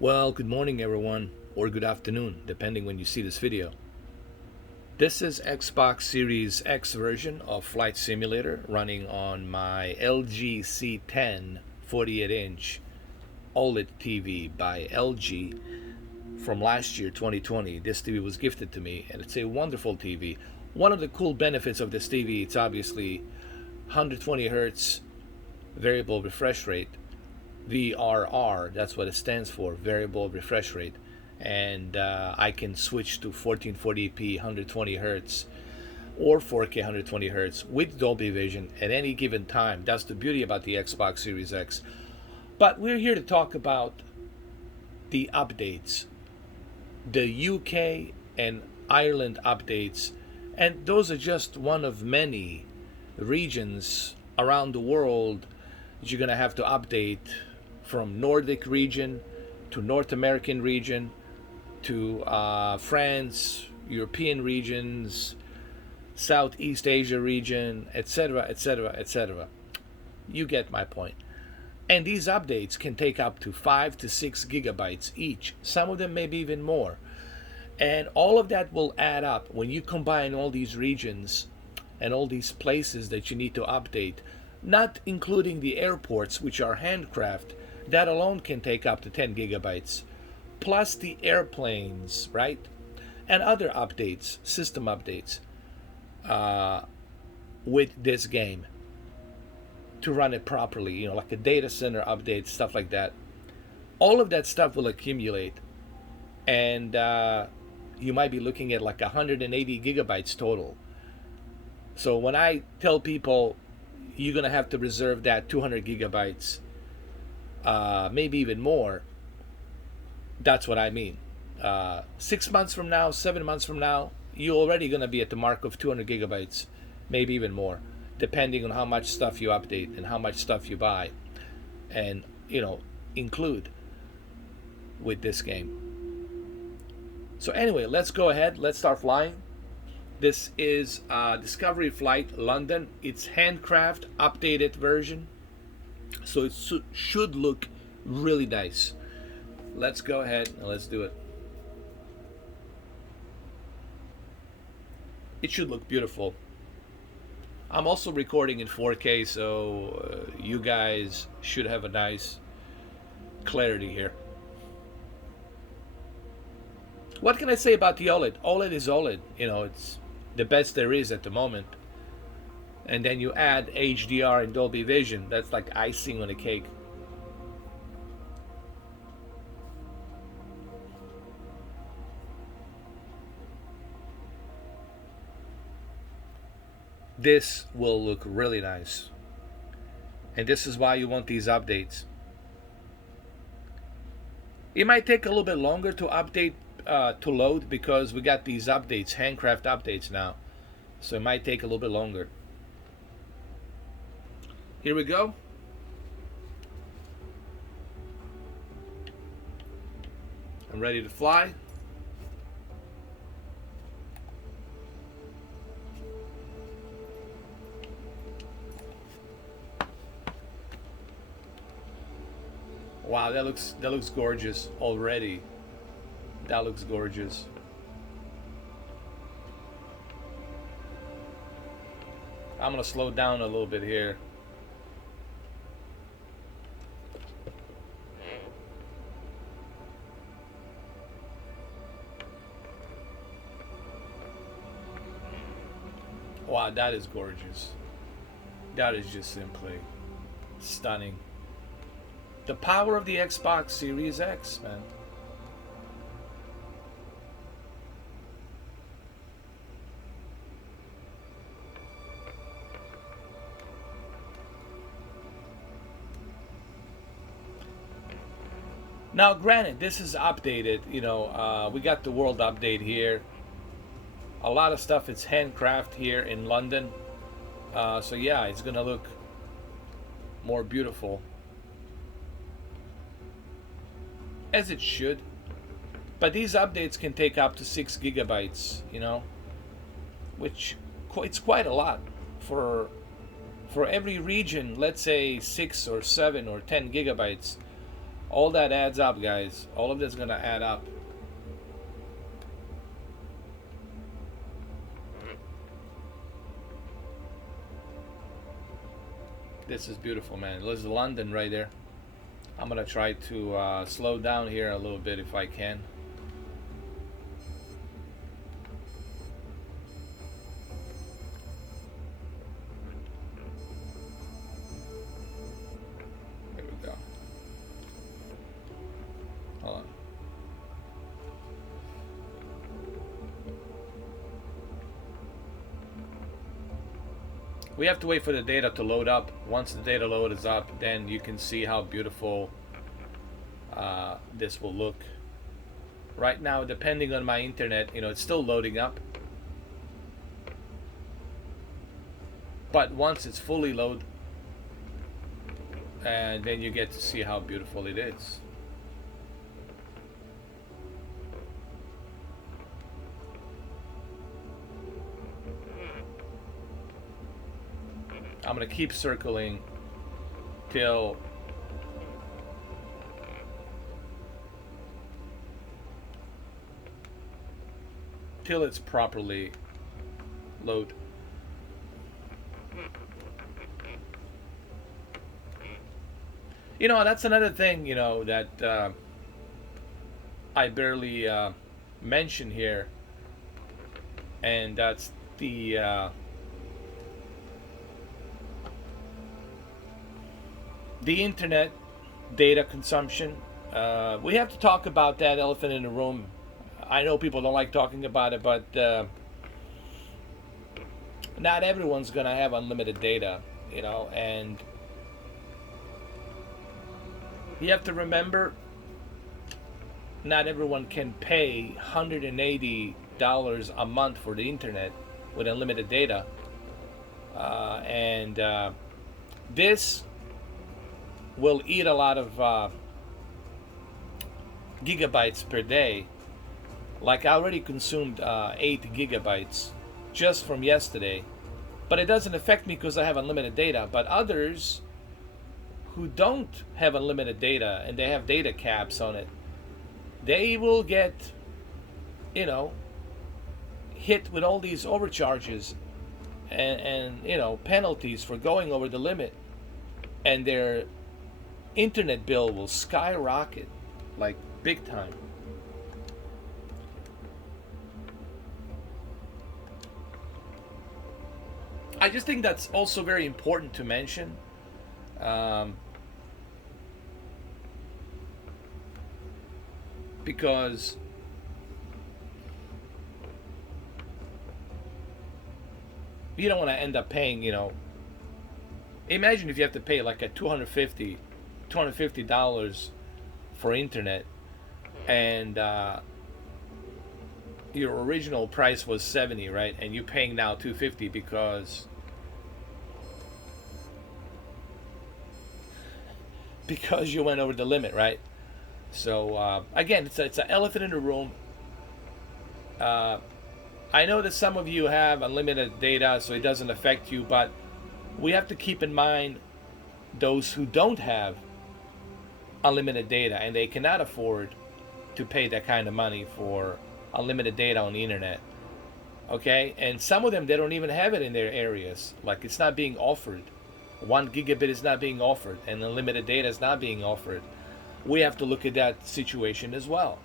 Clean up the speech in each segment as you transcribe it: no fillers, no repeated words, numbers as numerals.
Well, good morning everyone, or good afternoon, depending when you see this video. This is Xbox Series X version of Flight Simulator running on my LG C10 48-inch OLED TV by LG from last year, 2020. This TV was gifted to me, and it's a wonderful TV. One of the cool benefits of this TV, it's obviously 120 hertz variable refresh rate. VRR, that's what it stands for, variable refresh rate. And I can switch to 1440p 120 hertz or 4K 120 hertz with Dolby Vision at any given time. That's the beauty about the Xbox Series X. But we're here to talk about the updates, the UK and Ireland updates, and those are just one of many regions around the world that you're going to have to update, from Nordic region to North American region to France, European regions, Southeast Asia region, etc., etc., etc. You get my point. And these updates can take up to 5 to 6 gigabytes each. Some of them maybe even more. And all of that will add up when you combine all these regions and all these places that you need to update, not including the airports, which are handcrafted. That alone can take up to 10 gigabytes, plus the airplanes, right? And other updates, system updates, with this game to run it properly, like a data center update, stuff like that. All of that stuff will accumulate, and you might be looking at like 180 gigabytes total. So when I tell people you're going to have to reserve that 200 gigabytes, maybe even more, that's what I mean. 6 months from now, 7 months from now, you're already going to be at the mark of 200 gigabytes, maybe even more, depending on how much stuff you update and how much stuff you buy and include with this game. So anyway, let's go ahead, let's start flying. This is Discovery Flight London. It's handcraft updated version, so it should look really nice. Let's go ahead and let's do it. It should look beautiful. I'm also recording in 4K, so you guys should have a nice clarity here. What can I say about the OLED? OLED is OLED. It's the best there is at the moment. And then you add HDR and Dolby Vision. That's like icing on a cake. This will look really nice. And this is why you want these updates. It might take a little bit longer to update, to load, because we got these updates, handcraft updates now. So it might take a little bit longer. Here we go. I'm ready to fly. Wow, that looks gorgeous already. That looks gorgeous. I'm gonna slow down a little bit here. Wow, that is gorgeous. That is just simply stunning. The power of the Xbox Series X, man. Now, granted, this is updated. We got the world update here. A lot of stuff is handcraft here in London. So yeah, it's gonna look more beautiful, as it should. But these updates can take up to 6 gigabytes, which it's quite a lot for every region. Let's say 6 or 7 or 10 gigabytes All that adds up, guys. All of that's gonna add up. This is beautiful, man. There's London right there. I'm gonna try to slow down here a little bit if I can. There we go. Hold on. We have to wait for the data to load up. Once the data loads up, then you can see how beautiful this will look. Right now, depending on my internet, it's still loading up. But once it's fully loaded, and then you get to see how beautiful it is. I'm gonna keep circling till it's properly loaded. That's another thing, that I barely mention here, and that's the internet data consumption. We have to talk about that elephant in the room. I know people don't like talking about it, but not everyone's going to have unlimited data, and you have to remember not everyone can pay $180 a month for the internet with unlimited data. And this will eat a lot of gigabytes per day. Like I already consumed 8 gigabytes just from yesterday, but it doesn't affect me because I have unlimited data. But others who don't have unlimited data and they have data caps on it, they will get, hit with all these overcharges and penalties for going over the limit, and their internet bill will skyrocket like big time. I just think that's also very important to mention. Because you don't want to end up paying, imagine if you have to pay like a $250 for internet, and your original price was 70, right? And you're paying now 250 because you went over the limit, right? So again, it's an elephant in the room. I know that some of you have unlimited data, so it doesn't affect you, but we have to keep in mind those who don't have unlimited data and they cannot afford to pay that kind of money for unlimited data on the internet. Okay, and some of them, they don't even have it in their areas. Like, it's not being offered. 1 gigabit is not being offered, and unlimited data is not being offered. We have to look at that situation as well.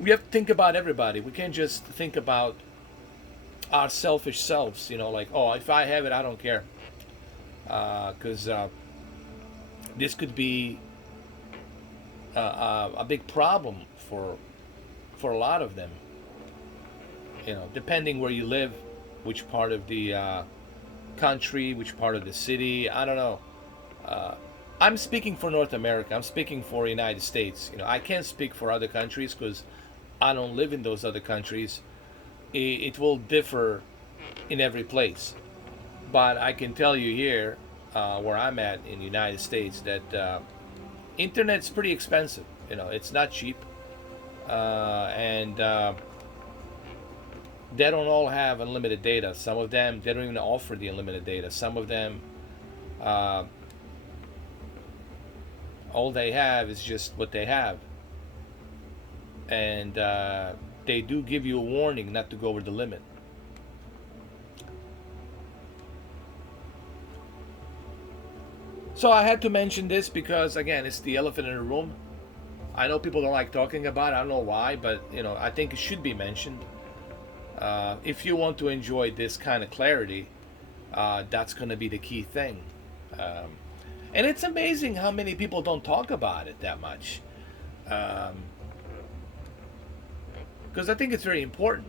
We have to think about everybody. We can't just think about our selfish selves, like, oh, if I have it, I don't care. Because this could be a big problem for a lot of them. Depending where you live, which part of the country, which part of the city, I don't know. I'm speaking for North America. I'm speaking for the United States. I can't speak for other countries because I don't live in those other countries. It will differ in every place. But I can tell you here, where I'm at in the United States, that internet's pretty expensive. It's not cheap. And they don't all have unlimited data. Some of them, they don't even offer the unlimited data. Some of them, All they have is just what they have, and they do give you a warning not to go over the limit. So I had to mention this because, again, it's the elephant in the room. I know people don't like talking about it. I don't know why, but I think it should be mentioned. If you want to enjoy this kind of clarity, that's going to be the key thing. And it's amazing how many people don't talk about it that much. Because I think it's very important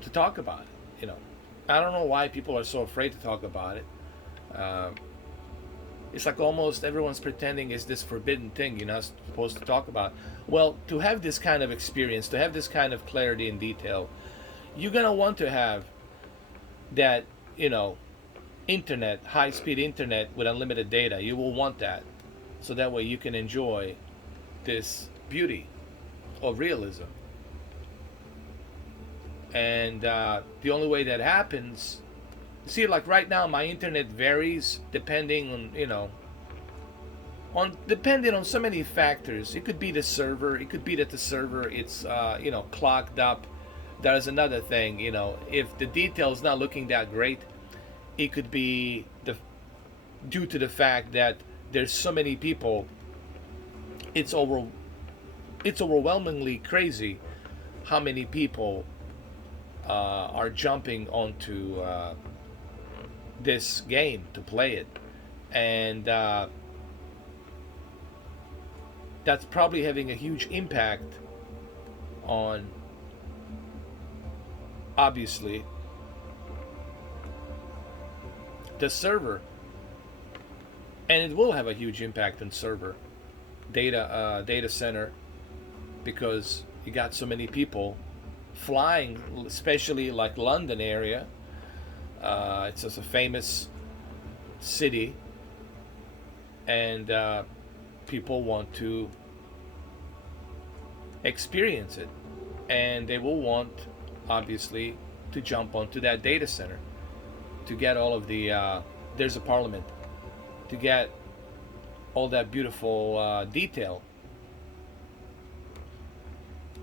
to talk about it. I don't know why people are so afraid to talk about it. It's like almost everyone's pretending it's this forbidden thing you're not supposed to talk about. Well, to have this kind of experience, to have this kind of clarity and detail, you're gonna want to have that, internet, high-speed internet with unlimited data. You will want that, so that way you can enjoy this beauty of realism. And the only way that happens, see, like right now, my internet varies depending on, depending on so many factors. It could be the server. It could be that the server it's clogged up. There's another thing. If the detail is not looking that great, it could be due to the fact that there's so many people. It's overwhelmingly crazy how many people are jumping onto this game to play it, and that's probably having a huge impact on, obviously, the server, and it will have a huge impact on server data center, because you got so many people flying, especially like London area. It's just a famous city, and people want to experience it, and they will want, obviously, to jump onto that data center to get all of the there's a parliament, to get all that beautiful detail.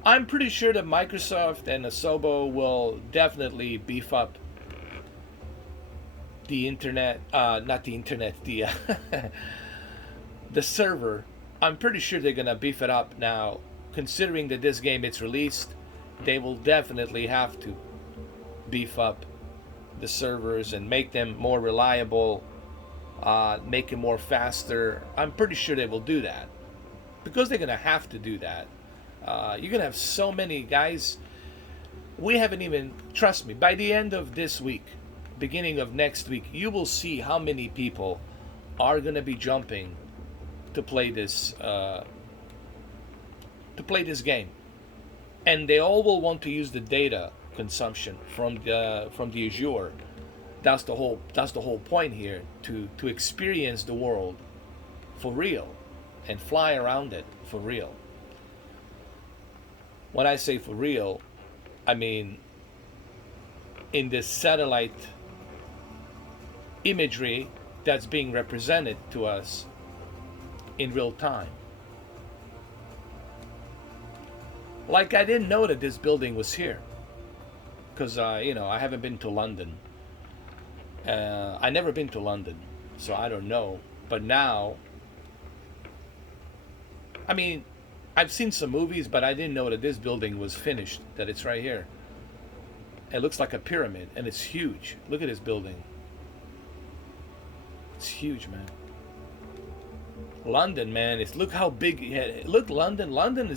I'm pretty sure that Microsoft and Asobo will definitely beef up the internet, not the internet, the the server. I'm pretty sure they're gonna beef it up now, considering that this game it's released. They will definitely have to beef up the servers and make them more reliable, make it more faster. I'm pretty sure they will do that, because they're gonna have to do that. You're gonna have so many guys. We haven't even, trust me, by the end of this week, beginning of next week, you will see how many people are gonna be jumping to play this game, and they all will want to use the data consumption from the Azure. That's the whole point here, to experience the world for real and fly around it for real. When I say for real, I mean in this satellite imagery that's being represented to us in real time. Like, I didn't know that this building was here, because I haven't been to London. I never been to London, so I don't know. But now, I mean, I've seen some movies, but I didn't know that this building was finished, that it's right here. It looks like a pyramid, and it's huge. Look at this building. It's huge, man. London, man, look how big. Look, London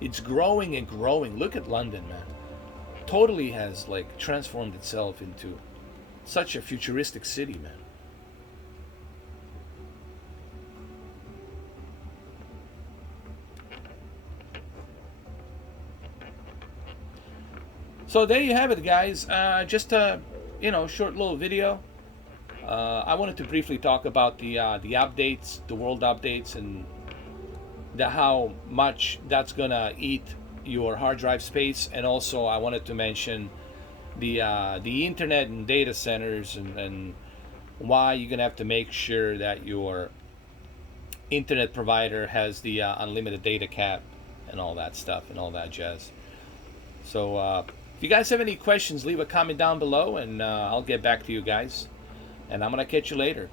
it's growing and growing. Look at London, man. Totally has like transformed itself into such a futuristic city, man. So there you have it, guys. Just a short little video. I wanted to briefly talk about the updates, the world updates, and how much that's gonna eat your hard drive space. And also, I wanted to mention the internet and data centers, and why you're gonna have to make sure that your internet provider has the unlimited data cap and all that stuff and all that jazz. So if you guys have any questions, leave a comment down below, and I'll get back to you guys. And I'm gonna catch you later.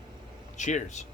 Cheers.